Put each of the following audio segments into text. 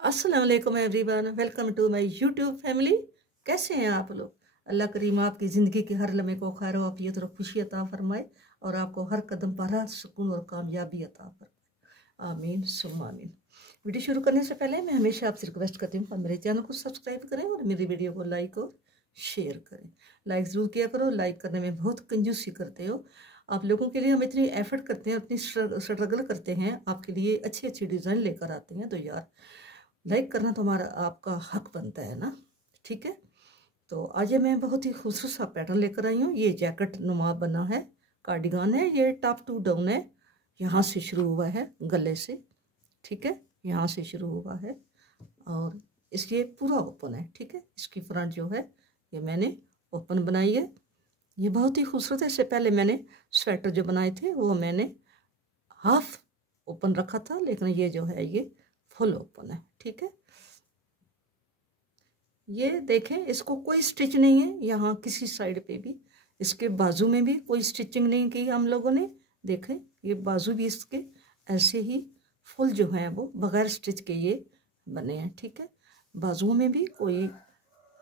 अस्सलाम वालेकुम everyone, welcome to my YouTube family. कैसे हैं आप लोग? अल्लाह करीम आपकी ज़िंदगी के हर लम्हे को खैर आफियत और खुशी अता फरमाए और आपको हर कदम पर राहत, सुकून और कामयाबी अता फरमाए। आमीन सुम्मा आमीन। वीडियो शुरू करने से पहले मैं हमेशा आपसे रिक्वेस्ट करती हूँ कि मेरे चैनल को सब्सक्राइब करें और मेरी वीडियो को लाइक और शेयर करें। लाइक ज़रूर किया करो, लाइक करने में बहुत कंजूसी करते हो। आप लोगों के लिए हम इतनी एफर्ट करते हैं, अपनी स्ट्रगल करते हैं, आपके लिए अच्छी अच्छी डिज़ाइन लेकर आते हैं, तो यार लाइक करना तो हमारा आपका हक बनता है ना। ठीक है, तो आज ये मैं बहुत ही खूबसूरत सा पैटर्न लेकर आई हूँ। ये जैकेट नुमा बना है, कार्डिगान है, ये टॉप टू डाउन है। यहाँ से शुरू हुआ है गले से, ठीक है, यहाँ से शुरू हुआ है और इसलिए पूरा ओपन है। ठीक है, इसकी फ्रंट जो है ये मैंने ओपन बनाई है। ये बहुत ही खूबसूरत है। इससे पहले मैंने स्वेटर जो बनाए थे वो मैंने हाफ ओपन रखा था, लेकिन ये जो है ये फुल ओपन है। ठीक है, ये देखें, इसको कोई स्टिच नहीं है यहाँ किसी साइड पे भी। इसके बाजू में भी कोई स्टिचिंग नहीं की हम लोगों ने। देखें, ये बाजू भी इसके ऐसे ही फुल जो है वो बगैर स्टिच के ये बने हैं। ठीक है, बाजुओं में भी कोई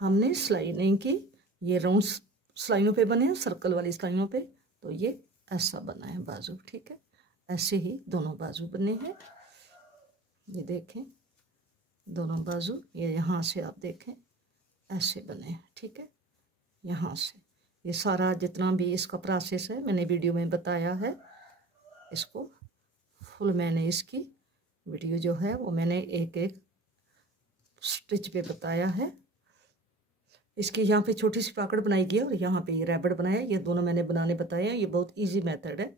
हमने सिलाई नहीं की। ये राउंड सिलाइयों पे बने हैं, सर्कल वाली सिलाइयों पे। तो ये ऐसा बना है बाजू। ठीक है, ऐसे ही दोनों बाजू बने हैं। ये देखें, दोनों बाजू ये यहाँ से आप देखें ऐसे बने हैं। ठीक है, यहाँ से ये सारा जितना भी इसका प्रोसेस है मैंने वीडियो में बताया है। इसको फुल मैंने इसकी वीडियो जो है वो मैंने एक एक स्टिच पे बताया है। इसकी यहाँ पे छोटी सी पाकड़ बनाई गई है और यहाँ पे ये रैबड़ बनाया। ये दोनों मैंने बनाने बताए हैं। ये बहुत इजी मेथड है।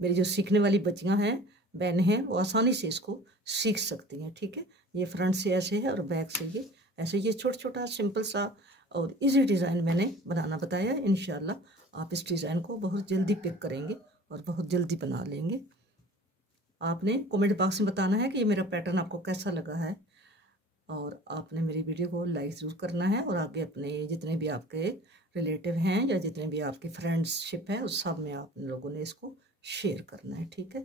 मेरी जो सीखने वाली बच्चियाँ हैं, बहन हैं, वो आसानी से इसको सीख सकती हैं। ठीक है, ये फ्रंट से ऐसे है और बैक से ये ऐसे। ये छोटा छोटा सिंपल सा और इजी डिज़ाइन मैंने बनाना बताया है। इंशाल्लाह आप इस डिज़ाइन को बहुत जल्दी पिक करेंगे और बहुत जल्दी बना लेंगे। आपने कमेंट बॉक्स में बताना है कि ये मेरा पैटर्न आपको कैसा लगा है और आपने मेरी वीडियो को लाइक ज़रूर करना है और आगे अपने जितने भी आपके रिलेटिव हैं या जितने भी आपके फ्रेंड्सशिप है उस सब में आप लोगों ने इसको शेयर करना है। ठीक है,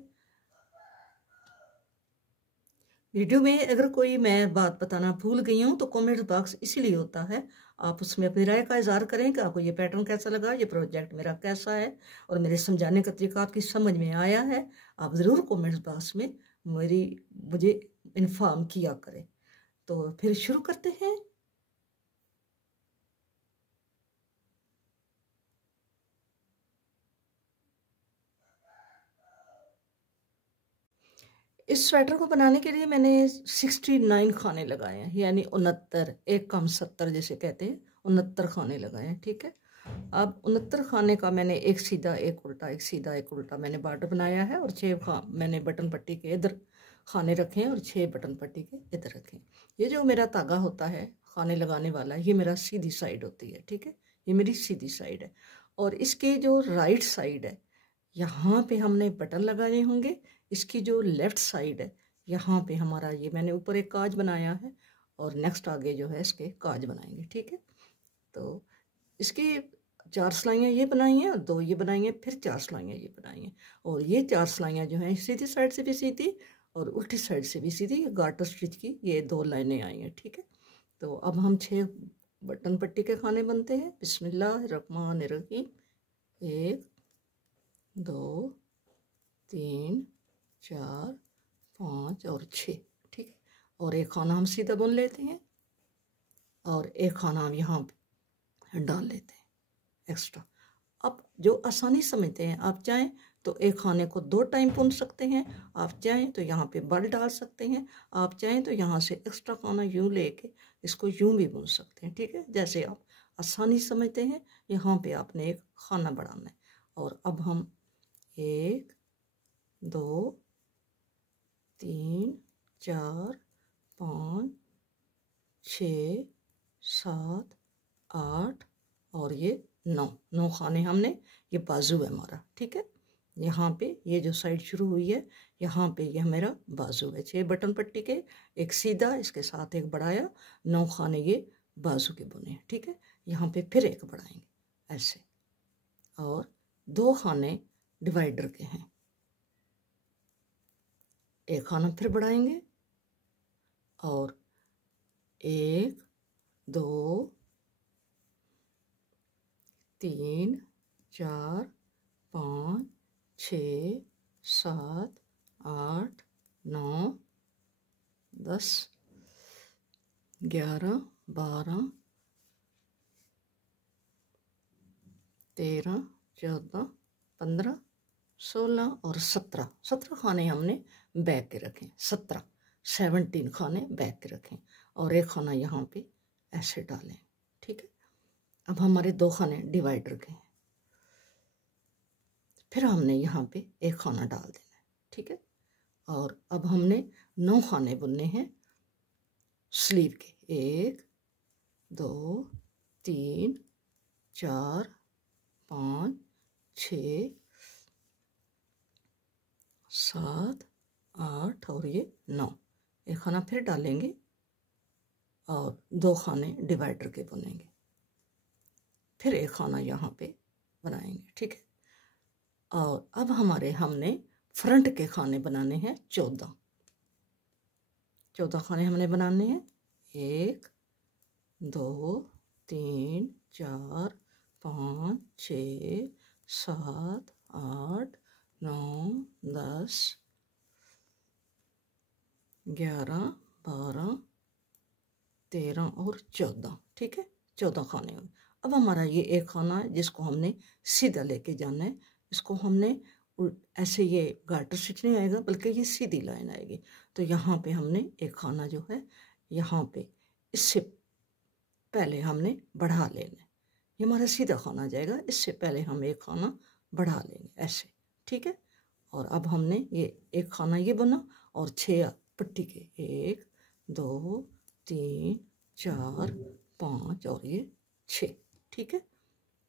वीडियो में अगर कोई मैं बात बताना भूल गई हूँ तो कमेंट बॉक्स इसीलिए होता है। आप उसमें अपनी राय का इजहार करें कि आपको ये पैटर्न कैसा लगा, ये प्रोजेक्ट मेरा कैसा है और मेरे समझाने का तरीका आपकी समझ में आया है। आप ज़रूर कमेंट बॉक्स में मुझे इन्फॉर्म किया करें। तो फिर शुरू करते हैं। इस स्वेटर को बनाने के लिए मैंने 69 खाने लगाए हैं, यानी 69, एक कम 70 जैसे कहते हैं, 69 खाने लगाए हैं। ठीक है, अब 69 खाने का मैंने एक सीधा एक उल्टा, एक सीधा एक उल्टा मैंने बॉर्डर बनाया है और 6 मैंने बटन पट्टी के इधर खाने रखे हैं और 6 बटन पट्टी के इधर रखे हैं। ये जो मेरा धागा होता है खाने लगाने वाला, ये मेरा सीधी साइड होती है। ठीक है, ये मेरी सीधी साइड है और इसकी जो राइट साइड है यहाँ पे हमने बटन लगाने होंगे। इसकी जो लेफ्ट साइड है यहाँ पे हमारा ये मैंने ऊपर एक काज बनाया है और नेक्स्ट आगे जो है इसके काज बनाएंगे। ठीक है, तो इसकी 4 सिलाइयाँ ये बनाई हैं और 2 ये बनाई हैं, फिर 4 सिलाइयाँ ये बनाई हैं और ये 4 सिलाइयाँ जो हैं सीधी साइड से भी सीधी और उल्टी साइड से भी सीधी, ये गार्टर स्टिच की ये 2 लाइनें आई हैं। ठीक है, तो अब हम 6 बटन पट्टी के खाने बनते हैं। बिस्मिल्लाहिर्रहमानिर्रहीम। 1 2 3 4 5 और 6। ठीक है, और एक खाना हम सीधा बुन लेते हैं और एक खाना हम यहाँ डाल लेते हैं एक्स्ट्रा। अब जो आसानी समझते हैं, आप चाहें तो एक खाने को 2 टाइम बुन सकते हैं, आप चाहें तो यहाँ पे बल डाल सकते हैं, आप चाहें तो यहाँ से एक्स्ट्रा खाना यूँ लेके इसको यूँ भी बुन सकते हैं। ठीक है, जैसे आप आसानी समझते हैं। यहाँ पे आपने एक खाना बढ़ाना है और अब हम 1 2 3 4 5 6 7 8 और ये 9 खाने हमने, ये बाजू है हमारा। ठीक है, यहाँ पे ये जो साइड शुरू हुई है यहाँ पे ये मेरा बाजू है। 6 बटन पट्टी के, एक सीधा, इसके साथ एक बढ़ाया, 9 खाने ये बाजू के बुने हैं। ठीक है, यहाँ पे फिर एक बढ़ाएंगे ऐसे और 2 खाने डिवाइडर के हैं, एक खाना फिर बढ़ाएंगे और 1 2 3 4 5 6 7 8 9 10 11 12 13 14 15 16 और 17 खाने हमने बैग के रखें। 17 खाने बैग के रखें और एक खाना यहाँ पे ऐसे डालें। ठीक है, अब हमारे 2 खाने डिवाइड रखें, फिर हमने यहाँ पे एक खाना डाल देना है। ठीक है, और अब हमने 9 खाने बुनने हैं स्लीव के। 1 2 3 4 5 6 7 8 और ये 9। एक खाना फिर डालेंगे और 2 खाने डिवाइडर के बुनेंगे, फिर एक खाना यहाँ पे बनाएंगे। ठीक है, और अब हमने फ्रंट के खाने बनाने हैं 14 खाने हमने बनाने हैं। 1 2 3 4 5 6 7 8 9 10 11 12 13 और 14। ठीक है, 14 खाने हो गए। अब हमारा ये एक खाना है जिसको हमने सीधा लेके जाना है। इसको हमने ऐसे ये गार्टर स्टिच नहीं आएगा बल्कि ये सीधी लाइन आएगी। तो यहाँ पे हमने एक खाना जो है यहाँ पे इससे पहले हमने बढ़ा लेना है। ये हमारा सीधा खाना आ जाएगा, इससे पहले हम एक खाना बढ़ा लेंगे ऐसे। ठीक है, और अब हमने ये एक खाना ये बना और 6 पट्टी के 1 2 3 4 5 और ये 6। ठीक है,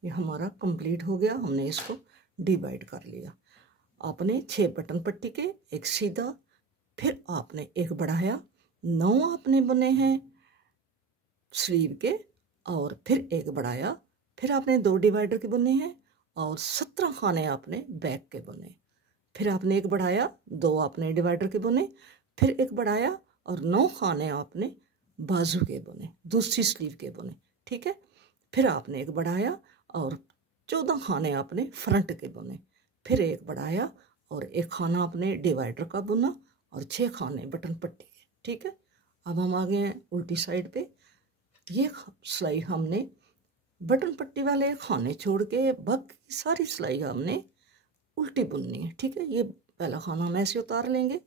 ये हमारा कंप्लीट हो गया। हमने इसको डिवाइड कर लिया। आपने 6 बटन पट्टी के, एक सीधा, फिर आपने एक बढ़ाया, 9 आपने बुने हैं स्लीव के और फिर एक बढ़ाया, फिर आपने 2 डिवाइडर के बुने हैं और 17 खाने आपने बैक के बुने, फिर आपने एक बढ़ाया, 2 आपने डिवाइडर के बुने, फिर एक बढ़ाया और 9 खाने आपने बाजू के बुने, दूसरी स्लीव के बुने। ठीक है, फिर आपने एक बढ़ाया और 14 खाने आपने फ्रंट के बुने, फिर एक बढ़ाया और एक खाना आपने डिवाइडर का बुना और 6 खाने बटन पट्टी के। ठीक है, अब हम आ गए हैं उल्टी साइड पे। ये सिलाई हमने बटन पट्टी वाले खाने छोड़ के बाकी सारी सिलाई हमने उल्टी बुननी है। ठीक है, ये पहला खाना हम ऐसे उतार लेंगे,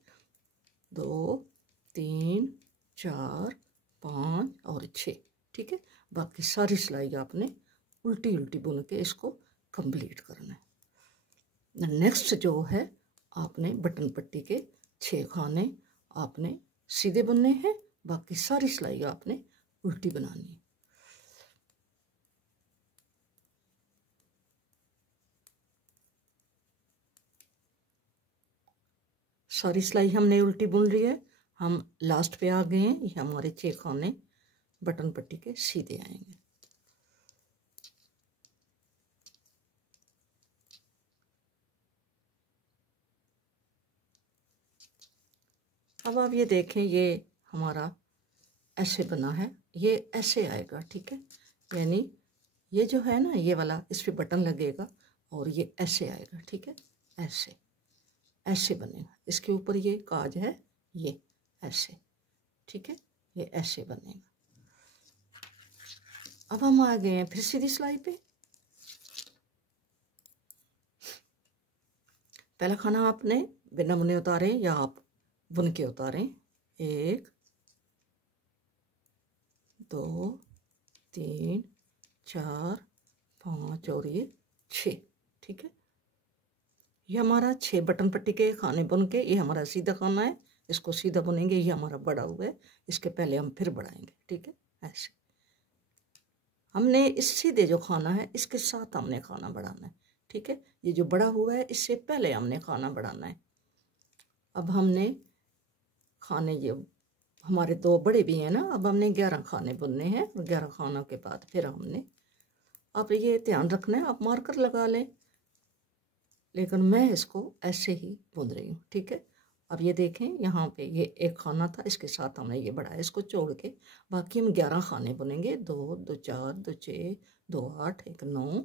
2 3 4 5 और 6। ठीक है, बाकी सारी सिलाई आपने उल्टी उल्टी बुन के इसको कंप्लीट करना है। नेक्स्ट जो है आपने बटन पट्टी के 6 खाने आपने सीधे बुनने हैं, बाकी सारी सिलाई आपने उल्टी बनानी है। सारी सिलाई हमने उल्टी बुन रही है। हम लास्ट पे आ गए हैं। ये हमारे 6 खाने बटन पट्टी के सीधे आएंगे। अब आप ये देखें, ये हमारा ऐसे बना है, ये ऐसे आएगा। ठीक है, यानी ये जो है ना ये वाला, इस पे बटन लगेगा और ये ऐसे आएगा। ठीक है, ऐसे ऐसे बनेगा। इसके ऊपर ये काज है, ये ऐसे। ठीक है, ये ऐसे बनेगा। अब हम आ गए हैं फिर सीधी सिलाई पे। पहला खाना आपने बिना बुने उतारे या आप बुन के उतारें। 1 2 3 4 5 और ये 6। ठीक है, ये हमारा 6 बटन पट्टी के खाने बुन के, ये हमारा सीधा खाना है, इसको सीधा बुनेंगे। ये हमारा बड़ा हुआ है, इसके पहले हम फिर बढ़ाएंगे। ठीक है, ऐसे हमने इस सीधे जो खाना है इसके साथ हमने खाना बढ़ाना है। ठीक है, ये जो बड़ा हुआ है इससे पहले हमने खाना बढ़ाना है। अब हमने खाने, ये हमारे 2 बड़े भी हैं ना, अब हमने 11 खाने बुनने हैं। 11 खानों के बाद फिर हमने, आप ये ध्यान रखना है, आप मार्कर लगा लें, लेकिन मैं इसको ऐसे ही बुन रही हूँ। ठीक है, अब ये देखें, यहाँ पे ये एक खाना था, इसके साथ हमने ये बढ़ाया, इसको छोड़ के बाकी हम 11 खाने बुनेंगे। 2 2 4 2 6 2 8 1 9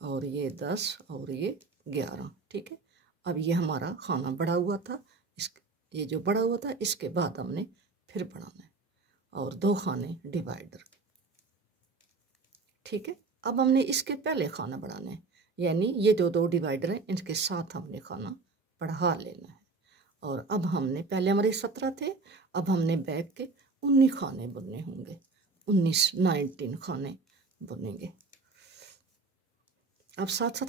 और ये 10 और ये 11, ठीक है। अब ये हमारा खाना बढ़ा हुआ था, इस ये जो बढ़ा हुआ था इसके बाद हमने फिर बढ़ाना है और 2 खाने डिवाइडर, ठीक है। अब हमने इसके पहले खाना बढ़ाना है, यानी ये जो 2 डिवाइडर हैं इनके साथ हमने खाना बढ़ा लेना है। और अब हमने पहले हमारे 17 थे, अब हमने बैक के 19 खाने बुनने होंगे, 19 खाने बुनेंगे। आप साथ साथ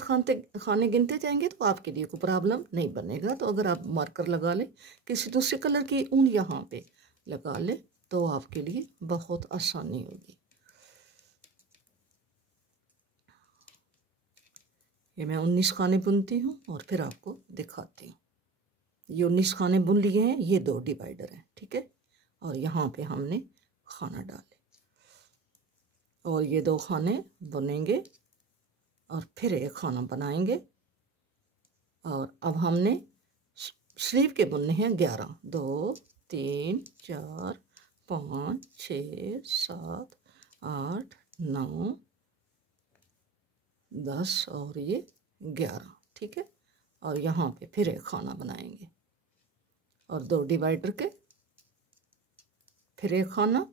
खाने गिनते जाएंगे तो आपके लिए कोई प्रॉब्लम नहीं बनेगा। तो अगर आप मार्कर लगा लें, किसी दूसरे कलर की ऊन यहाँ पे लगा लें तो आपके लिए बहुत आसानी होगी। ये मैं 19 खाने बुनती हूँ और फिर आपको दिखाती हूँ। ये 19 खाने बुन लिए हैं, ये 2 डिवाइडर हैं, ठीक है। और यहाँ पे हमने खाना डाले और ये 2 खाने बुनेंगे और फिर एक खाना बनाएंगे। और अब हमने स्लीव के बुनने हैं 11, 2 3 4 5 6 7 8 9 10 और ये 11, ठीक है। और यहाँ पे फिर एक खाना बनाएंगे और 2 डिवाइडर के फिर एक खाना।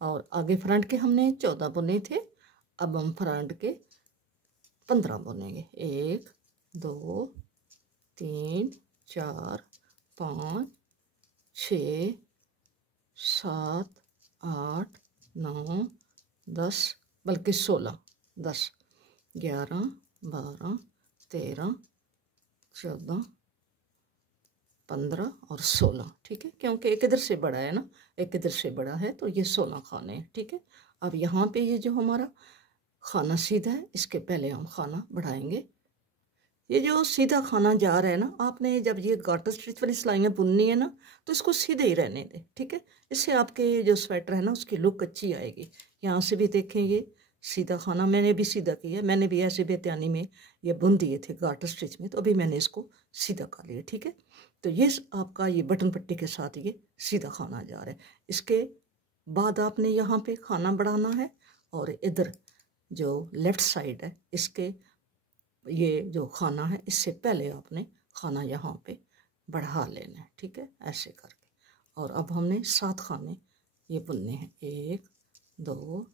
और आगे फ्रंट के हमने 14 बुने थे, अब हम फ्रंट के 15 बुनेंगे। 1 2 3 4 5 6 7 8 9 10 बल्कि 16 10 11 12 13 14 15 और 16, ठीक है। क्योंकि एक इधर से बड़ा है ना, एक इधर से बड़ा है, तो ये 16 खाने हैं, ठीक है। अब यहाँ पे ये जो हमारा खाना सीधा है, इसके पहले हम खाना बढ़ाएंगे। ये जो सीधा खाना जा रहा है ना, आपने जब ये गार्टर स्टिच वाली सिलाइयाँ बुननी है ना तो इसको सीधे ही रहने दें, ठीक है। इससे आपके जो स्वेटर है ना उसकी लुक अच्छी आएगी। यहाँ से भी देखें, ये सीधा खाना मैंने भी सीधा किया, मैंने भी ऐसे बेत्यानी में ये बुन दिए थे गार्टर स्टिच में, तो अभी मैंने इसको सीधा कर लिया, ठीक है। तो ये आपका ये बटन पट्टी के साथ ये सीधा खाना जा रहा है। इसके बाद आपने यहाँ पे खाना बढ़ाना है और इधर जो लेफ्ट साइड है इसके ये जो खाना है इससे पहले आपने खाना यहाँ पे बढ़ा लेना है, ठीक है, ऐसे करके। और अब हमने 7 खाने ये बुनने हैं, 1 2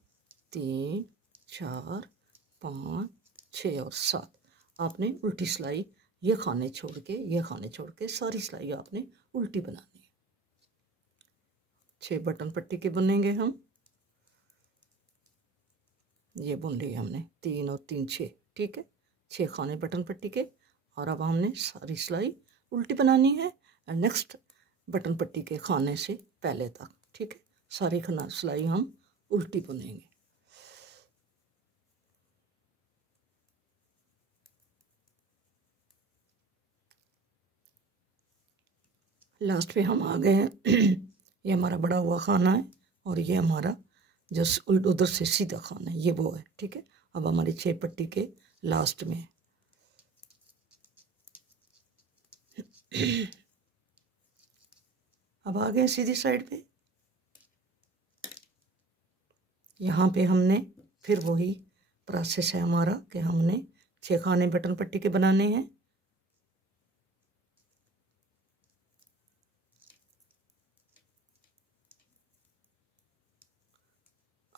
3 4 5 6 और 7। आपने उल्टी सिलाई ये खाने छोड़ के, ये खाने छोड़ के सारी सिलाई आपने उल्टी बनानी है। 6 बटन पट्टी के बुनेंगे हम, ये बुन लिए हमने 3 और 3 6, ठीक है, 6 खाने बटन पट्टी के। और अब हमने सारी सिलाई उल्टी बनानी है नेक्स्ट बटन पट्टी के खाने से पहले तक, ठीक है। सारी खाना सिलाई हम उल्टी बुनेंगे। लास्ट पे हम आ गए हैं। ये हमारा बड़ा हुआ खाना है और ये हमारा जो उधर से सीधा खाना है ये वो है, ठीक है। अब हमारी 6 पट्टी के लास्ट में अब आ गए सीधी साइड पे। यहाँ पे हमने फिर वही प्रोसेस है हमारा कि हमने 6 खाने बटन पट्टी के बनाने हैं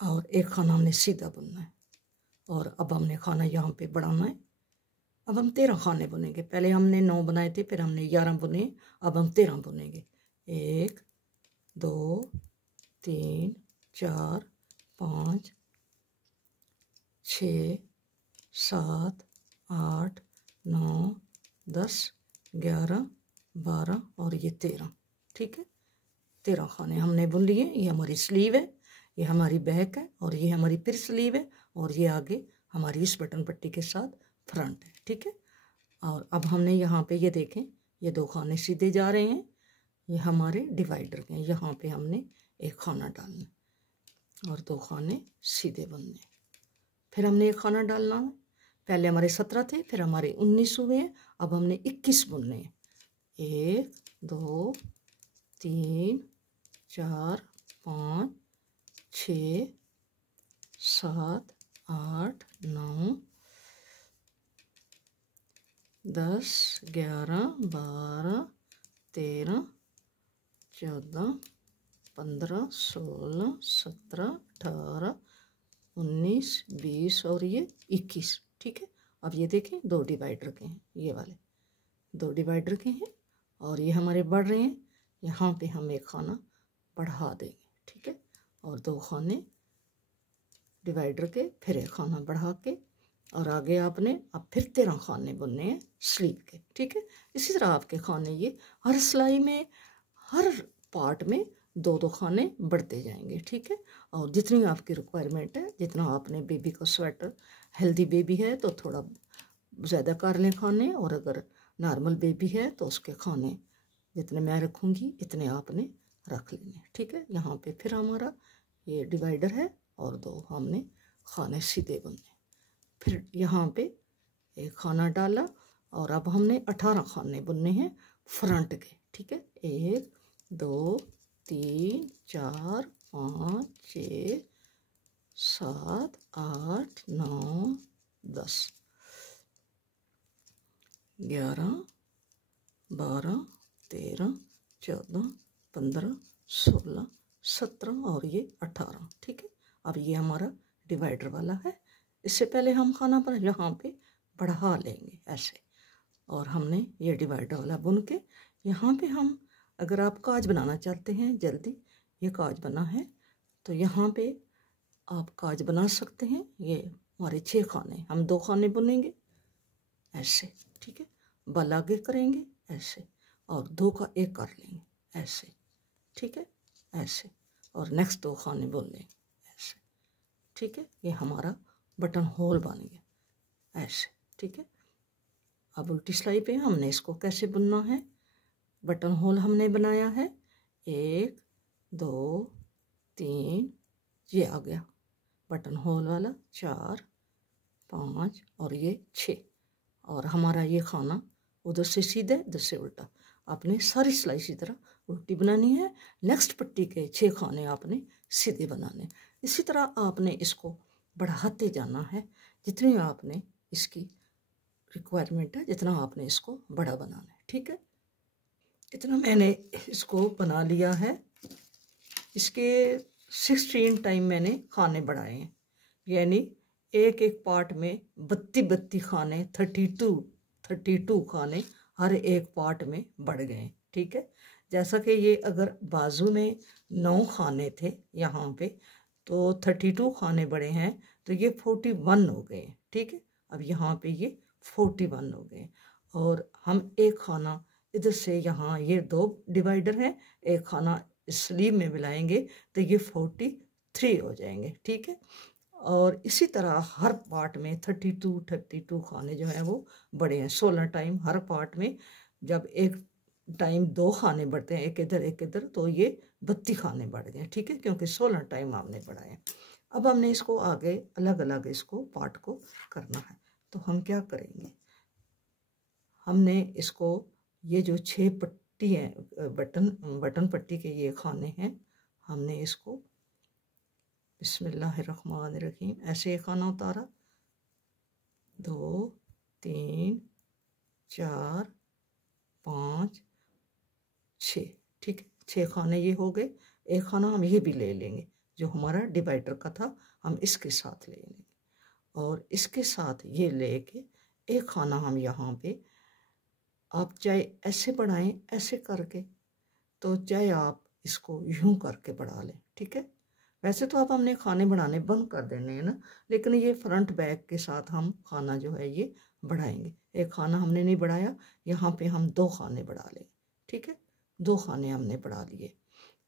और एक खाना हमने सीधा बुनना है। और अब हमने खाना यहाँ पे बढ़ाना है। अब हम 13 खाने बुनेंगे। पहले हमने 9 बनाए थे, फिर हमने 11 बुने, अब हम 13 बुनेंगे। 1 2 3 4 5 6 7 8 9 10 11 12 और ये 13, ठीक है। 13 खाने हमने बुन लिए। ये हमारी स्लीव है, ये हमारी बैक है और ये हमारी फिर स्लीव है और ये आगे हमारी इस बटन पट्टी के साथ फ्रंट है, ठीक है। और अब हमने यहाँ पे ये देखें, ये 2 खाने सीधे जा रहे हैं, ये हमारे डिवाइडर के हैं। यहाँ पे हमने एक खाना डालना और 2 खाने सीधे बुनने। फिर हमने एक खाना डालना है। पहले हमारे 17 थे, फिर हमारे 19 हुए हैं, अब हमने 21 बुनने हैं। 1 2 3 4 5 6 7 8 9 10 11 12 13 14 15 16 17 18 19 20 और ये 21। ठीक है, अब ये देखें 2 डिवाइडर के हैं, ये वाले 2 डिवाइडर के हैं और ये हमारे बढ़ रहे हैं। यहाँ पे हम एक खाना बढ़ा देंगे। ठीक है, और 2 खाने डिवाइडर के, फिर एक खाना बढ़ा के, और आगे आपने अब फिर 13 खाने बुनने हैं स्लीव के। ठीक है, इसी तरह आपके खाने ये हर सिलाई में हर पार्ट में 2-2 खाने बढ़ते जाएंगे। ठीक है, और जितनी आपकी रिक्वायरमेंट है, जितना आपने बेबी का स्वेटर, हेल्दी बेबी है तो थोड़ा ज़्यादा कर लें खाने, और अगर नॉर्मल बेबी है तो उसके खाने जितने मैं रखूँगी इतने आपने रख लेने। ठीक है, यहाँ पे फिर हमारा ये डिवाइडर है और 2 हमने खाने सीधे बुनने। फिर यहाँ पे एक खाना डाला और अब हमने 18 खाने बुनने हैं फ्रंट के। ठीक है, 1 2 3 4 5 6 7 8 9 10 11 12 13 14 15 16 17 और ये 18। ठीक है, अब ये हमारा डिवाइडर वाला है। इससे पहले हम खाना पर यहाँ पे बढ़ा लेंगे ऐसे, और हमने ये डिवाइडर वाला बुन के यहाँ पे हम, अगर आप काज बनाना चाहते हैं जल्दी, ये काज बना है तो यहाँ पे आप काज बना सकते हैं। ये हमारे 6 खाने, हम 2 खाने बुनेंगे ऐसे। ठीक है, बल आगे करेंगे ऐसे और 2 का 1 कर लेंगे ऐसे। ठीक है, ऐसे, और नेक्स्ट 2 खाने बुन लेंगे ऐसे। ठीक है, ये हमारा बटन होल बन गया ऐसे। ठीक है, अब उल्टी सिलाई पे हमने इसको कैसे बुनना है। बटन होल हमने बनाया है 1 2 3, ये आ गया बटन होल वाला, 4 5 और ये 6, और हमारा ये खाना उधर से सीधे इधर से उल्टा। आपने सारी सिलाई इसी तरह उल्टी बनानी है। नेक्स्ट पट्टी के 6 खाने आपने सीधे बनाने। इसी तरह आपने इसको बढ़ाते जाना है, जितनी आपने इसकी रिक्वायरमेंट है जितना आपने इसको बड़ा बनाना है। ठीक है, इतना मैंने इसको बना लिया है। इसके 16 टाइम मैंने खाने बढ़ाए हैं, यानी एक एक पार्ट में 32 खाने, 32 खाने हर एक पार्ट में बढ़ गए। ठीक है, जैसा कि ये अगर बाजू में 9 खाने थे यहाँ पे, तो 32 खाने बढ़े हैं तो ये 41 हो गए। ठीक है, अब यहाँ पे ये 41 हो गए, और हम एक खाना इधर से यहाँ, ये 2 डिवाइडर हैं, एक खाना स्लीव में मिलाएंगे तो ये 43 हो जाएंगे। ठीक है, और इसी तरह हर पार्ट में 32 खाने जो हैं वो बड़े हैं। 16 टाइम हर पार्ट में, जब एक टाइम 2 खाने बढ़ते हैं, एक इधर, तो ये 32 खाने बढ़ गए। ठीक है, क्योंकि 16 टाइम आपने बढ़ाए। अब हमने इसको आगे अलग अलग इसको पार्ट को करना है, तो हम क्या करेंगे, हमने इसको ये जो 6 पट्टी है, बटन पट्टी के ये खाने हैं, हमने इसको बिस्मिल्लाहिर्रहमानिर्रहीम ऐसे एक खाना उतारा, 2 3 4 5 6। ठीक है, 6 खाने ये हो गए। एक खाना हम ये भी ले लेंगे जो हमारा डिवाइडर का था, हम इसके साथ ले लेंगे, और इसके साथ ये लेके एक खाना हम यहाँ पे, आप चाहे ऐसे बढ़ाएं ऐसे करके, तो चाहे आप इसको यूं करके बढ़ा लें। ठीक है, वैसे तो आप हमने खाने बढ़ाने बंद कर देने हैं ना, लेकिन ये फ्रंट बैक के साथ हम खाना जो है ये बढ़ाएंगे। एक खाना हमने नहीं बढ़ाया, यहाँ पे हम 2 खाने बढ़ा लेंगे। ठीक है, 2 खाने हमने बढ़ा लिए।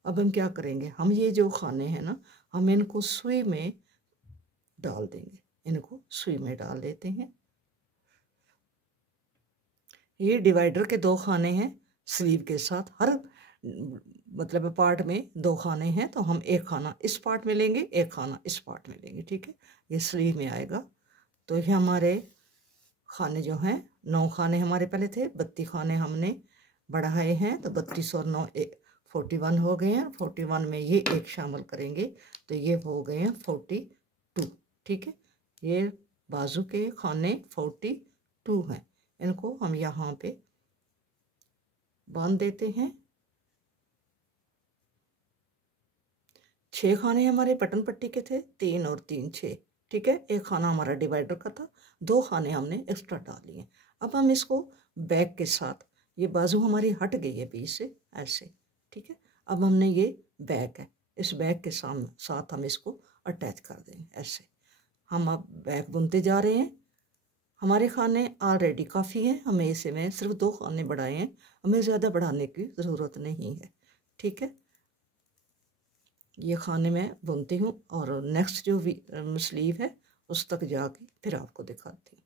अब हम क्या करेंगे, हम ये जो खाने हैं ना, हम इनको सुई में डाल देंगे, इनको सुई में डाल देते हैं। ये डिवाइडर के 2 खाने हैं स्लीव के साथ, हर मतलब पार्ट में 2 खाने हैं, तो हम एक खाना इस पार्ट में लेंगे, एक खाना इस पार्ट में लेंगे। ठीक है, ये स्लीव में आएगा। तो ये हमारे खाने जो हैं 9 खाने हमारे पहले थे, 32 खाने हमने बढ़ाए हैं, तो 32 और 9 41 हो गए हैं। 41 में ये एक शामिल करेंगे तो ये हो गए हैं 42। ठीक है, ये बाजू के खाने 42 हैं। इनको हम यहाँ पे बांध देते हैं। 6 खाने हमारे बटन पट्टी के थे, 3 और 3 6। ठीक है, एक खाना हमारा डिवाइडर का था, 2 खाने हमने एक्स्ट्रा डाल लिए। अब हम इसको बैक के साथ, ये बाजू हमारी हट गई है बीच से ऐसे। ठीक है, अब हमने ये बैक है, इस बैक के साथ हम इसको अटैच कर देंगे ऐसे। हम अब बैक बुनते जा रहे हैं। हमारे खाने ऑलरेडी काफ़ी हैं, हमें इसे में सिर्फ 2 खाने बढ़ाए हैं, हमें ज़्यादा बढ़ाने की ज़रूरत नहीं है। ठीक है, ये खाने में बुनती हूँ और नेक्स्ट जो स्लीव है उस तक जाके फिर आपको दिखाती हूँ।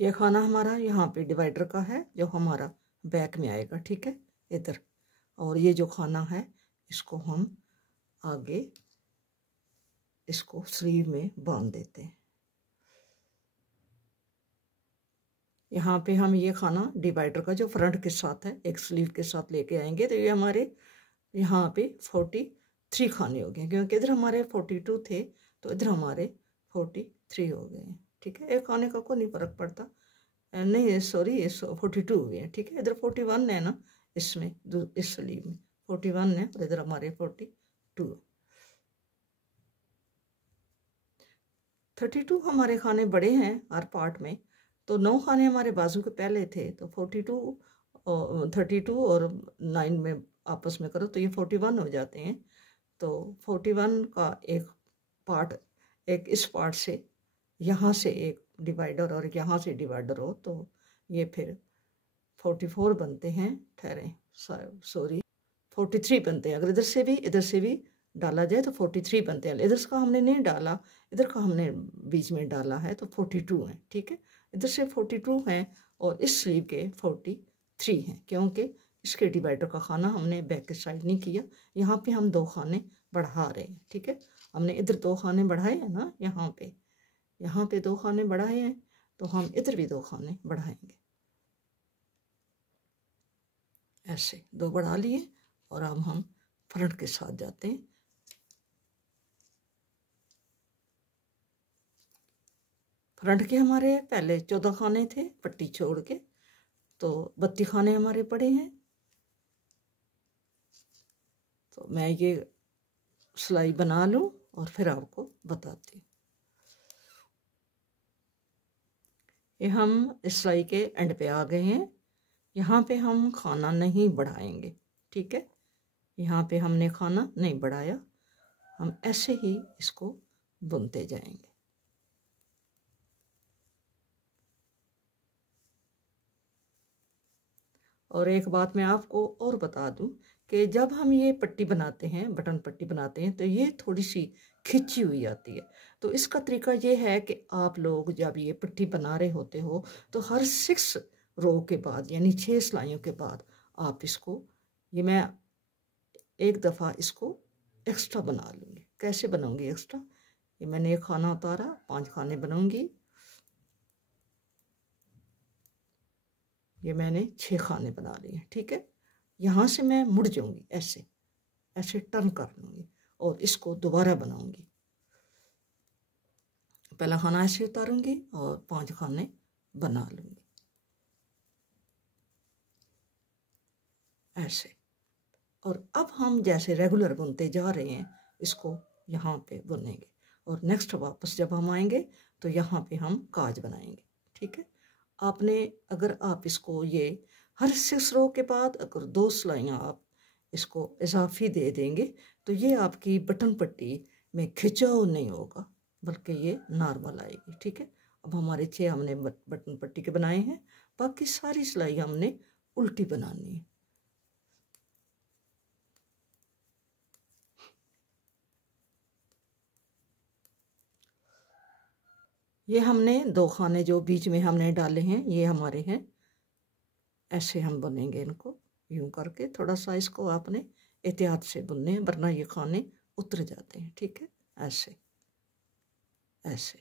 ये खाना हमारा यहाँ पे डिवाइडर का है जो हमारा बैक में आएगा। ठीक है, इधर। और ये जो खाना है इसको हम आगे इसको स्लीव में बांध देते हैं। यहाँ पे हम ये खाना डिवाइडर का जो फ्रंट के साथ है एक स्लीव के साथ लेके आएंगे, तो ये हमारे यहाँ पे 43 खाने हो गए, क्योंकि इधर हमारे 42 थे तो इधर हमारे 43 हो गए हैं। ठीक है, एक खाने का कोई नहीं फर्क पड़ता, नहीं सॉरी 42 हुए हैं। ठीक है, इधर 41 है ना, इसमें इस स्लीव में 41 है और इधर हमारे 42। 32 हमारे खाने बड़े हैं हर पार्ट में, तो 9 खाने हमारे बाजू के पहले थे, तो 42 और 32 और 9 में आपस में करो तो ये 41 हो जाते हैं। तो 41 का एक पार्ट, एक इस पार्ट से यहाँ से एक डिवाइडर और यहाँ से डिवाइडर हो तो ये फिर 44 बनते हैं। ठहरें, सॉरी 43 बनते हैं। अगर इधर से भी डाला जाए तो 43 बनते हैं। इधर का हमने नहीं डाला, इधर का हमने बीच में डाला है तो 42 हैं। ठीक है, इधर से 42 हैं और इस स्लीव के 43 हैं, क्योंकि इसके डिवाइडर का खाना हमने बैक के साइड नहीं किया। यहाँ पे हम 2 खाने बढ़ा रहे हैं। ठीक है, हमने इधर 2 खाने बढ़ाए हैं ना, यहाँ पे 2 खाने बढ़ाए हैं, तो हम इधर भी 2 खाने बढ़ाएंगे। ऐसे 2 बढ़ा लिए और अब हम फ्रंट के साथ जाते हैं। फ्रंट के हमारे पहले 14 खाने थे पट्टी छोड़ के, तो 32 खाने हमारे पड़े हैं। तो मैं ये सिलाई बना लूँ और फिर आपको बताती हूँ। ये हम इस सिलाई के एंड पे आ गए हैं। यहाँ पे हम खाना नहीं बढ़ाएंगे। ठीक है, यहाँ पे हमने खाना नहीं बढ़ाया, हम ऐसे ही इसको बुनते जाएंगे। और एक बात मैं आपको और बता दूं कि जब हम ये पट्टी बनाते हैं, बटन पट्टी बनाते हैं, तो ये थोड़ी सी खिंची हुई आती है। तो इसका तरीका ये है कि आप लोग जब ये पट्टी बना रहे होते हो तो हर 6 रो के बाद, यानी 6 सिलाइयों के बाद आप इसको, ये मैं एक दफ़ा इसको एक्स्ट्रा बना लूँगी। कैसे बनाऊँगी एक्स्ट्रा, ये मैंने एक खाना उतारा, 5 खाने बनाऊँगी। ये मैंने 6 खाने बना लिए। ठीक है, यहाँ से मैं मुड़ जाऊँगी, ऐसे ऐसे टर्न कर लूँगी और इसको दोबारा बनाऊँगी। पहला खाना ऐसे उतारूँगी और 5 खाने बना लूँगी ऐसे। और अब हम जैसे रेगुलर बुनते जा रहे हैं इसको यहाँ पे बुनेंगे, और नेक्स्ट वापस जब हम आएंगे तो यहाँ पे हम काज बनाएंगे। ठीक है, आपने, अगर आप इसको ये हर 6 रो के बाद अगर 2 सिलाइयाँ आप इसको इजाफी दे देंगे तो ये आपकी बटन पट्टी में खिंचाव नहीं होगा, बल्कि ये नॉर्मल आएगी। ठीक है, अब हमारे 6 हमने बटन पट्टी के बनाए हैं, बाकी सारी सिलाई हमने उल्टी बनानी है। ये हमने 2 खाने जो बीच में हमने डाले हैं ये हमारे हैं, ऐसे हम बुनेंगे इनको यूं करके। थोड़ा सा इसको आपने एहतियात से बुनने हैं, वरना ये खाने उतर जाते हैं। ठीक है, ऐसे ऐसे।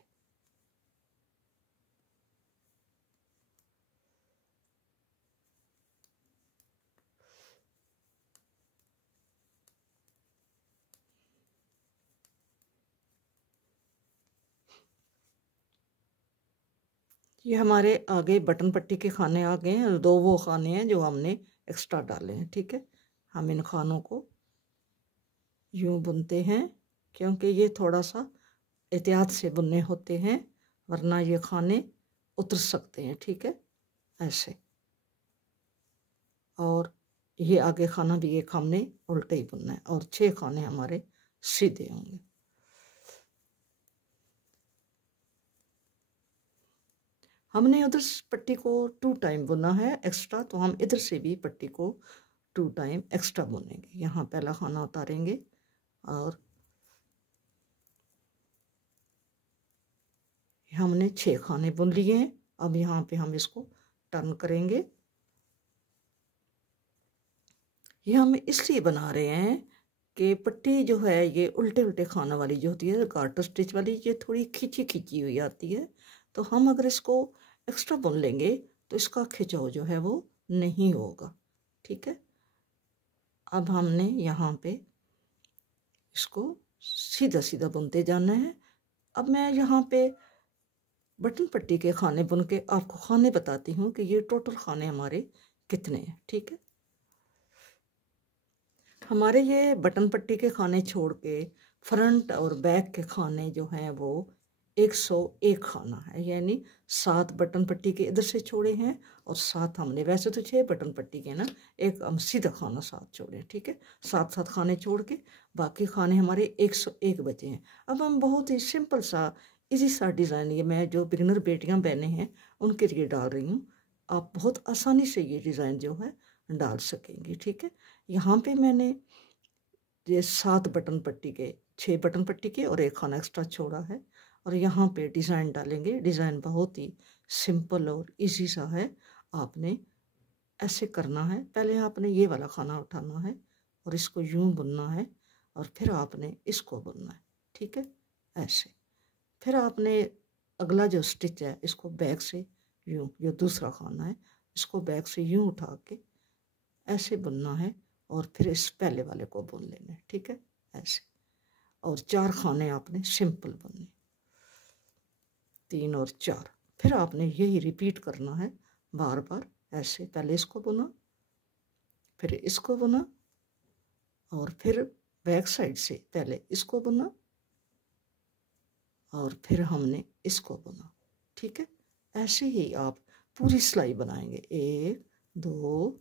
ये हमारे आगे बटन पट्टी के खाने आ गए हैं, 2 वो खाने हैं जो हमने एक्स्ट्रा डाले हैं। ठीक है, हम इन खानों को यूं बुनते हैं क्योंकि ये थोड़ा सा एहतियात से बुनने होते हैं, वरना ये खाने उतर सकते हैं। ठीक है, ऐसे। और ये आगे खाना भी एक हमने उल्टे ही बुनना है और 6 खाने हमारे सीधे होंगे। हमने उधर पट्टी को 2 टाइम बुना है एक्स्ट्रा, तो हम इधर से भी पट्टी को 2 टाइम एक्स्ट्रा बुनेंगे। यहाँ पहला खाना उतारेंगे और हमने 6 खाने बुन लिए हैं। अब यहाँ पे हम इसको टर्न करेंगे। ये हम इसलिए बना रहे हैं कि पट्टी जो है ये उल्टे उल्टे खाने वाली जो होती है, गार्टर स्टिच वाली, ये थोड़ी खींची खींची हुई आती है। तो हम अगर इसको एक्स्ट्रा बुन लेंगे तो इसका खिंचाव जो है वो नहीं होगा। ठीक है, अब हमने यहाँ पे इसको सीधा सीधा बुनते जाना है। अब मैं यहाँ पे बटन पट्टी के खाने बुन के आपको खाने बताती हूँ कि ये टोटल खाने हमारे कितने हैं। ठीक है, हमारे ये बटन पट्टी के खाने छोड़ के फ्रंट और बैक के खाने जो हैं वो 101 खाना है, यानी 7 बटन पट्टी के इधर से छोड़े हैं और 7 हमने, वैसे तो 6 बटन पट्टी के ना, एक हम सीधा खाना 7 छोड़े। ठीक है, 7 खाने छोड़ के बाकी खाने हमारे 101 बचे हैं। अब हम बहुत ही सिंपल सा इजी सा डिज़ाइन, ये मैं जो बिगिनर बेटियां बहने हैं उनके लिए डाल रही हूँ। आप बहुत आसानी से ये डिज़ाइन जो है डाल सकेंगी। ठीक है, यहाँ पे मैंने ये 7 बटन पट्टी के, 6 बटन पट्टी के और एक खाना एक्स्ट्रा छोड़ा है और यहाँ पे डिज़ाइन डालेंगे। डिज़ाइन बहुत ही सिंपल और इजी सा है। आपने ऐसे करना है, पहले आपने ये वाला खाना उठाना है और इसको यूं बुनना है और फिर आपने इसको बुनना है। ठीक है, ऐसे। फिर आपने अगला जो स्टिच है इसको बैक से यूं, जो दूसरा खाना है इसको बैक से यूं उठा के ऐसे बुनना है और फिर इस पहले वाले को बुन लेना है। ठीक है, ऐसे। और 4 खाने आपने सिंपल बुनने, 3 और 4। फिर आपने यही रिपीट करना है बार बार ऐसे। पहले इसको बुना, फिर इसको बुना और फिर बैक साइड से पहले इसको बुना और फिर हमने इसको बुना। ठीक है, ऐसे ही आप पूरी सिलाई बनाएंगे। 1 2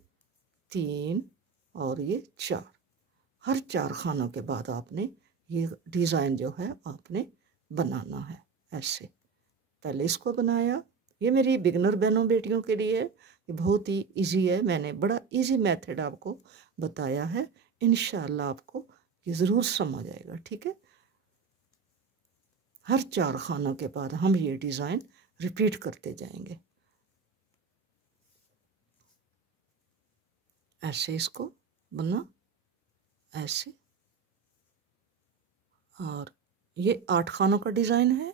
3 और ये 4। हर 4 खानों के बाद आपने ये डिज़ाइन जो है आपने बनाना है ऐसे। पहले इसको बनाया, ये मेरी बिगनर बहनों बेटियों के लिए है, ये बहुत ही इजी है। मैंने बड़ा इजी मेथड आपको बताया है, इंशाल्लाह आपको ये ज़रूर समझ आएगा। ठीक है, हर 4 खानों के बाद हम ये डिज़ाइन रिपीट करते जाएंगे। ऐसे इसको बुना, ऐसे। और ये 8 खानों का डिज़ाइन है,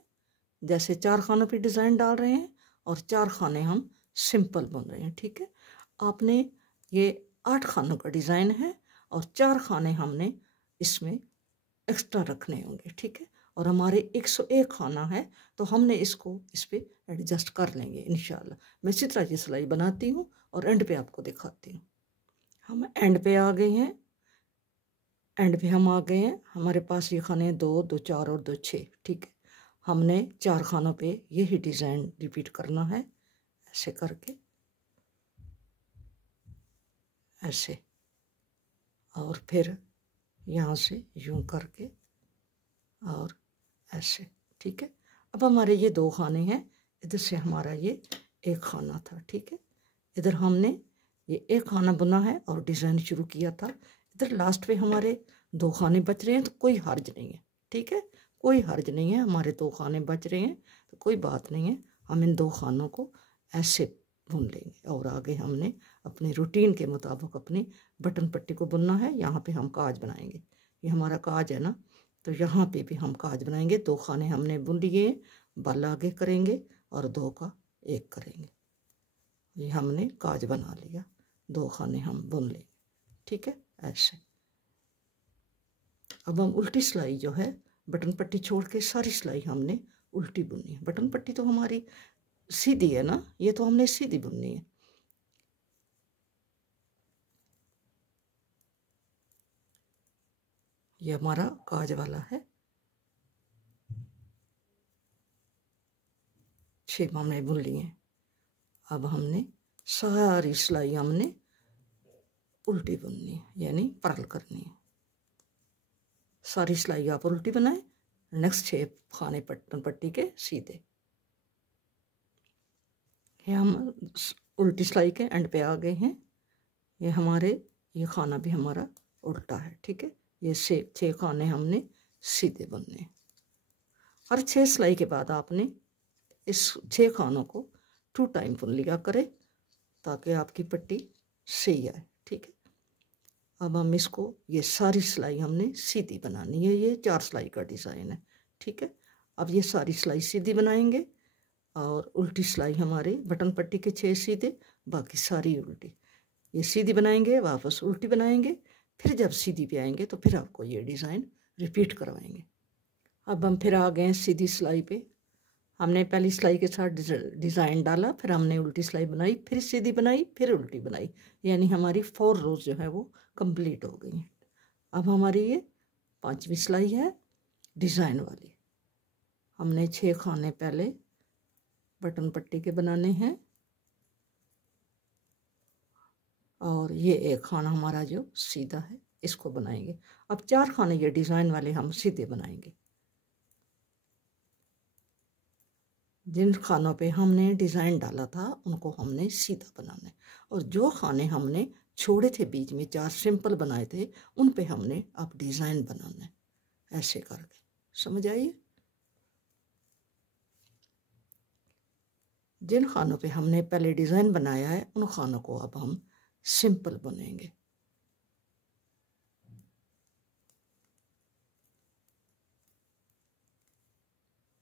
जैसे 4 खानों पे डिज़ाइन डाल रहे हैं और 4 खाने हम सिंपल बुन रहे हैं। ठीक है, आपने ये 8 खानों का डिज़ाइन है और 4 खाने हमने इसमें एक्स्ट्रा रखने होंगे। ठीक है, और हमारे 101 खाना है तो हमने इसको इस पर एडजस्ट कर लेंगे इंशाल्लाह। मैं इसी तरह की सिलाई बनाती हूँ और एंड पे आपको दिखाती हूँ। हम एंड पे आ गए हैं, एंड पे हम आ गए हैं। हमारे पास ये खाने 2 2 4 और 2 6। ठीक है, हमने 4 खानों पे यही डिज़ाइन रिपीट करना है ऐसे करके, ऐसे। और फिर यहाँ से यूं करके और ऐसे। ठीक है, अब हमारे ये 2 खाने हैं, इधर से हमारा ये एक खाना था। ठीक है, इधर हमने ये एक खाना बुना है और डिज़ाइन शुरू किया था। इधर लास्ट पे हमारे 2 खाने बच रहे हैं तो कोई हर्ज नहीं है। ठीक है, कोई हर्ज नहीं है, हमारे 2 खाने बच रहे हैं तो कोई बात नहीं है। हम इन 2 खानों को ऐसे बुन लेंगे और आगे हमने अपने रूटीन के मुताबिक अपनी बटन पट्टी को बुनना है। यहाँ पे हम काज बनाएंगे, ये हमारा काज है ना, तो यहाँ पे भी हम काज बनाएंगे। 2 खाने हमने बुन लिए, बल आगे करेंगे और 2 का 1 करेंगे। ये हमने काज बना लिया, 2 खाने हम बुन लेंगे। ठीक है, ऐसे। अब हम उल्टी सिलाई जो है, बटन पट्टी छोड़ के सारी सिलाई हमने उल्टी बुननी है। बटन पट्टी तो हमारी सीधी है ना, ये तो हमने सीधी बुननी है। ये हमारा काज वाला है। 6 हमने बुन लिए। अब हमने सारी सिलाई हमने उल्टी बुननी है, यानी पर्ल करनी है। सारी सिलाई आप उल्टी बनाए, नेक्स्ट 6 खाने बटन पट्टी के सीधे। ये हम उल्टी सिलाई के एंड पे आ गए हैं। ये हमारे ये खाना भी हमारा उल्टा है, ठीक है। ये 6 खाने हमने सीधे बुनने। हर 6 सिलाई के बाद आपने इस 6 खानों को 2 टाइम बुन लिया करें, ताकि आपकी पट्टी सही आए, ठीक है। अब हम इसको, ये सारी सिलाई हमने सीधी बनानी है। ये 4 सिलाई का डिज़ाइन है, ठीक है। अब ये सारी सिलाई सीधी बनाएंगे और उल्टी सिलाई हमारे बटन पट्टी के 6 सीधे, बाकी सारी उल्टी। ये सीधी बनाएंगे, वापस उल्टी बनाएंगे, फिर जब सीधी पे आएंगे तो फिर आपको ये डिज़ाइन रिपीट करवाएंगे। अब हम फिर आ गए सीधी सिलाई पे। हमने पहली सिलाई के साथ डिज़ाइन डाला, फिर हमने उल्टी सिलाई बनाई, फिर सीधी बनाई, फिर उल्टी बनाई, यानी हमारी 4 रोज़ जो है वो कंप्लीट हो गई हैं। अब हमारी ये 5वीं सिलाई है डिज़ाइन वाली। हमने 6 खाने पहले बटन पट्टी के बनाने हैं और ये एक खाना हमारा जो सीधा है इसको बनाएंगे। अब 4 खाने ये डिज़ाइन वाले हम सीधे बनाएंगे। जिन खानों पे हमने डिज़ाइन डाला था उनको हमने सीधा बनाना है, और जो खाने हमने छोड़े थे बीच में 4 सिंपल बनाए थे उन पे हमने अब डिज़ाइन बनाना है, ऐसे करके। समझ आइए। जिन खानों पे हमने पहले डिज़ाइन बनाया है उन खानों को अब हम सिंपल बुनेंगे।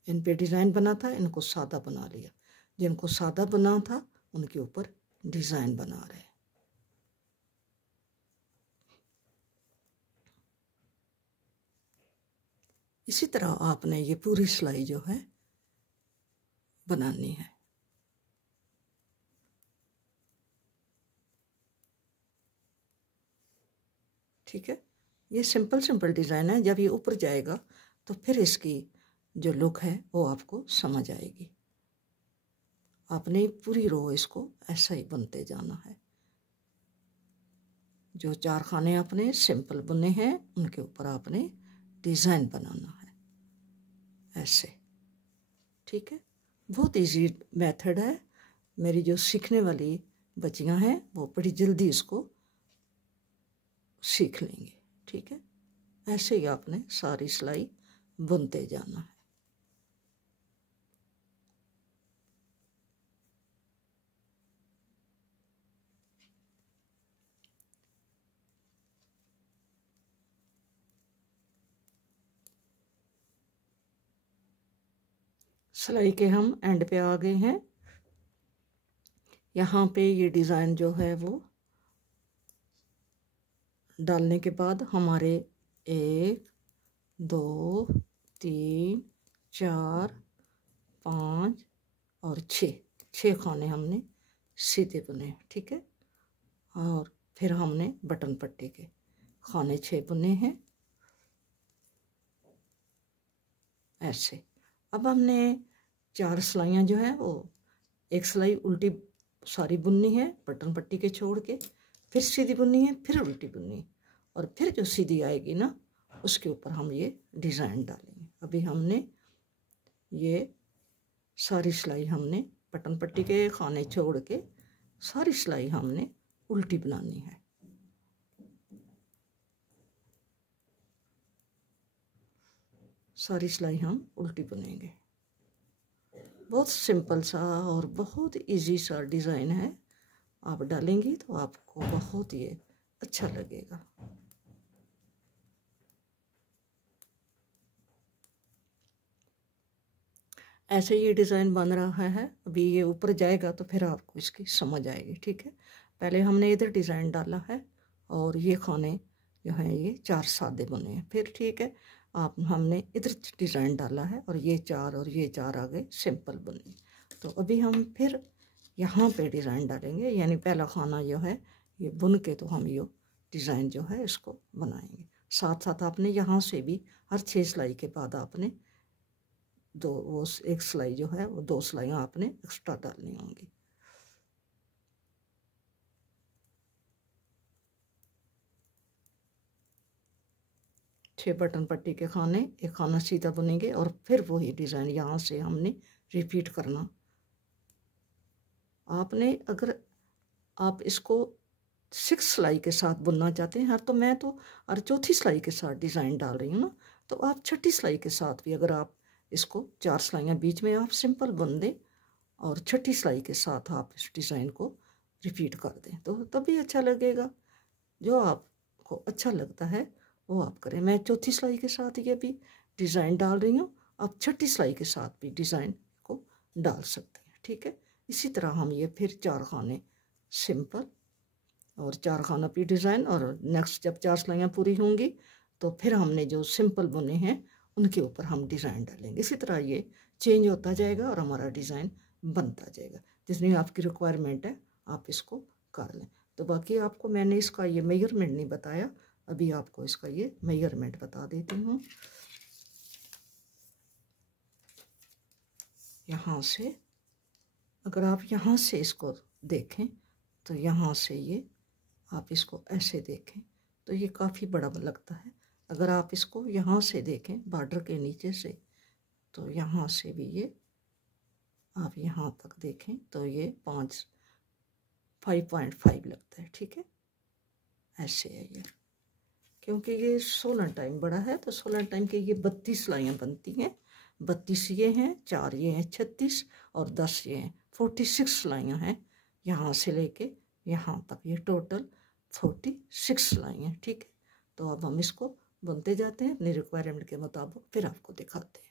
इन पे डिज़ाइन बना था, इनको सादा बना लिया। जिनको सादा बना था उनके ऊपर डिज़ाइन बना रहे हैं। इसी तरह आपने ये पूरी सिलाई जो है बनानी है। ठीक है, ये सिंपल डिज़ाइन है। जब ये ऊपर जाएगा तो फिर इसकी जो लुक है वो आपको समझ आएगी। आपने पूरी रो इसको ऐसा ही बुनते जाना है। जो 4 खाने आपने सिंपल बुने हैं उनके ऊपर आपने डिज़ाइन बनाना है, ऐसे। ठीक है, बहुत इजी मेथड है। मेरी जो सीखने वाली बच्चियां हैं वो बड़ी जल्दी इसको सीख लेंगे। ठीक है, ऐसे ही आपने सारी सिलाई बुनते जाना है। सिलाई के हम एंड पे आ गए हैं। यहाँ पे ये डिज़ाइन जो है वो डालने के बाद हमारे 1 2 3 4 5 और 6 खाने हमने सीधे बुने। ठीक है, और फिर हमने बटन पट्टी के खाने 6 बुने हैं, ऐसे। अब हमने 4 सिलाइयाँ जो है वो एक सिलाई उल्टी सारी बुननी है बटन पट्टी के छोड़ के, फिर सीधी बुननी है, फिर उल्टी बुननी है, और फिर जो सीधी आएगी ना उसके ऊपर हम ये डिज़ाइन डालेंगे। अभी हमने ये सारी सिलाई हमने बटन पट्टी के खाने छोड़ के सारी सिलाई हमने उल्टी बनानी है। सारी सिलाई हम उल्टी बुनेंगे। बहुत सिंपल सा और बहुत इजी सा डिज़ाइन है। आप डालेंगी तो आपको बहुत ही अच्छा लगेगा। ऐसे ये डिज़ाइन बन रहा है। अभी ये ऊपर जाएगा तो फिर आपको इसकी समझ आएगी। ठीक है, पहले हमने इधर डिज़ाइन डाला है और ये खाने जो हैं ये 4 सादे बुने हैं। फिर ठीक है, आप हमने इधर डिज़ाइन डाला है और ये 4 और ये 4 आ गए सिंपल बुने। तो अभी हम फिर यहाँ पे डिज़ाइन डालेंगे, यानी पहला खाना जो है ये बुन के तो हम ये डिज़ाइन जो है इसको बनाएंगे। साथ साथ आपने यहाँ से भी हर 6 सिलाई के बाद आपने दो वो एक सिलाई जो है वो 2 सिलाइयाँ आपने एक्स्ट्रा डालनी होंगी। छः बटन पट्टी के खाने, एक खाना सीधा बुनेंगे और फिर वही डिज़ाइन यहाँ से हमने रिपीट करना। आपने अगर आप इसको 6 सिलाई के साथ बुनना चाहते हैं, तो मैं तो और चौथी सिलाई के साथ डिज़ाइन डाल रही हूँ ना, तो आप छठी सिलाई के साथ भी अगर आप इसको 4 सिलाइयाँ बीच में आप सिंपल बुन दें और छठी सिलाई के साथ आप इस डिज़ाइन को रिपीट कर दें तो तभी अच्छा लगेगा। जो आपको अच्छा लगता है वो आप करें। मैं चौथी सिलाई के साथ ये भी डिज़ाइन डाल रही हूँ, आप छठी सिलाई के साथ भी डिज़ाइन को डाल सकते हैं, ठीक है। इसी तरह हम ये फिर 4 खाने सिंपल और 4 खाना भी डिज़ाइन, और नेक्स्ट जब 4 सिलाइयाँ पूरी होंगी तो फिर हमने जो सिंपल बुने हैं उनके ऊपर हम डिज़ाइन डालेंगे। इसी तरह ये चेंज होता जाएगा और हमारा डिज़ाइन बनता जाएगा। जितनी आपकी रिक्वायरमेंट है आप इसको कर लें। तो बाकी आपको मैंने इसका ये मेजरमेंट नहीं बताया, अभी आपको इसका ये मेजरमेंट बता देती हूँ। यहाँ से अगर आप यहाँ से इसको देखें तो यहाँ से ये आप इसको ऐसे देखें तो ये काफ़ी बड़ा लगता है। अगर आप इसको यहाँ से देखें बॉर्डर के नीचे से, तो यहाँ से भी ये आप यहाँ तक देखें तो ये 5.5 लगता है, ठीक है। ऐसे है ये, क्योंकि ये 16 टाइम बड़ा है तो 16 टाइम के ये 32 सिलाइयाँ बनती हैं। 32 ये हैं, 4 ये हैं 36 और 10 ये हैं 46 सिलाइयाँ हैं यहाँ से लेके यहाँ तक, ये टोटल 46 सिलाइयाँ, ठीक है। तो अब हम इसको बुनते जाते हैं अपनी रिक्वायरमेंट के मुताबिक, फिर आपको दिखाते हैं।